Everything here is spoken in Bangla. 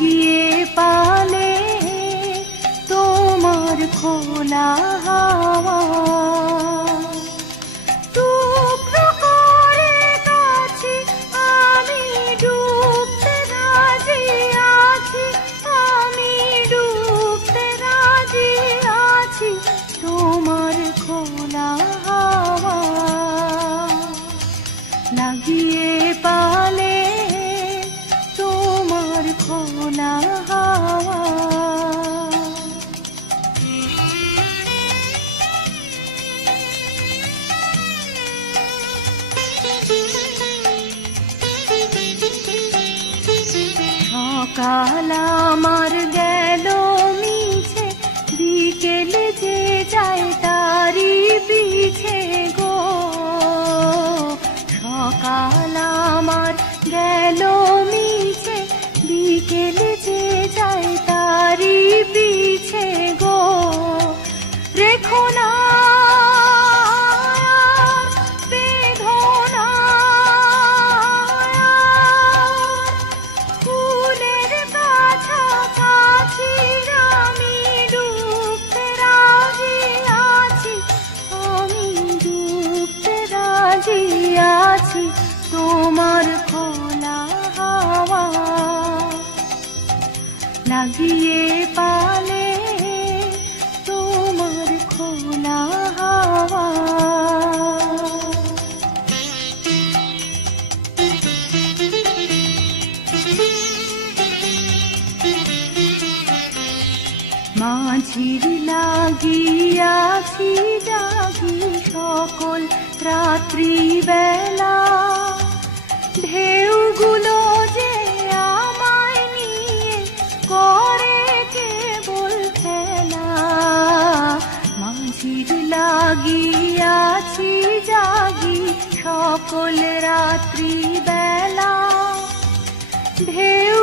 লাগিয়ে পালে তোমার খোলা হাওয়া, টুকরো করে কাছে আমি ডুবতে রাজি আছি, আমি ডুবতে রাজি আছি তোমার খোলা হাওয়া, লাগিয়ে পালে তোমার খোলা হাওয়া। সকাল আমার গেল মিছে, বিকেলে যে যায় তারি পিছে গো, সকাল আমার গেল মিছে, বিকেলে যে যায় তারি পিছে গো, রেখো না আছি তোমার খোলা হাওয়া, লাগিয়ে পালে তোমার খোলা হাওয়া। মাঝির লাগিয়াছি জাগি সকল রাত্রি বেলা, ঢেউগুলো যে আমায় নিয়ে করে কেবল খেলা, মাঝির লাগিয়াছি জাগি সকল রাত্রি বেলা, ঢেউ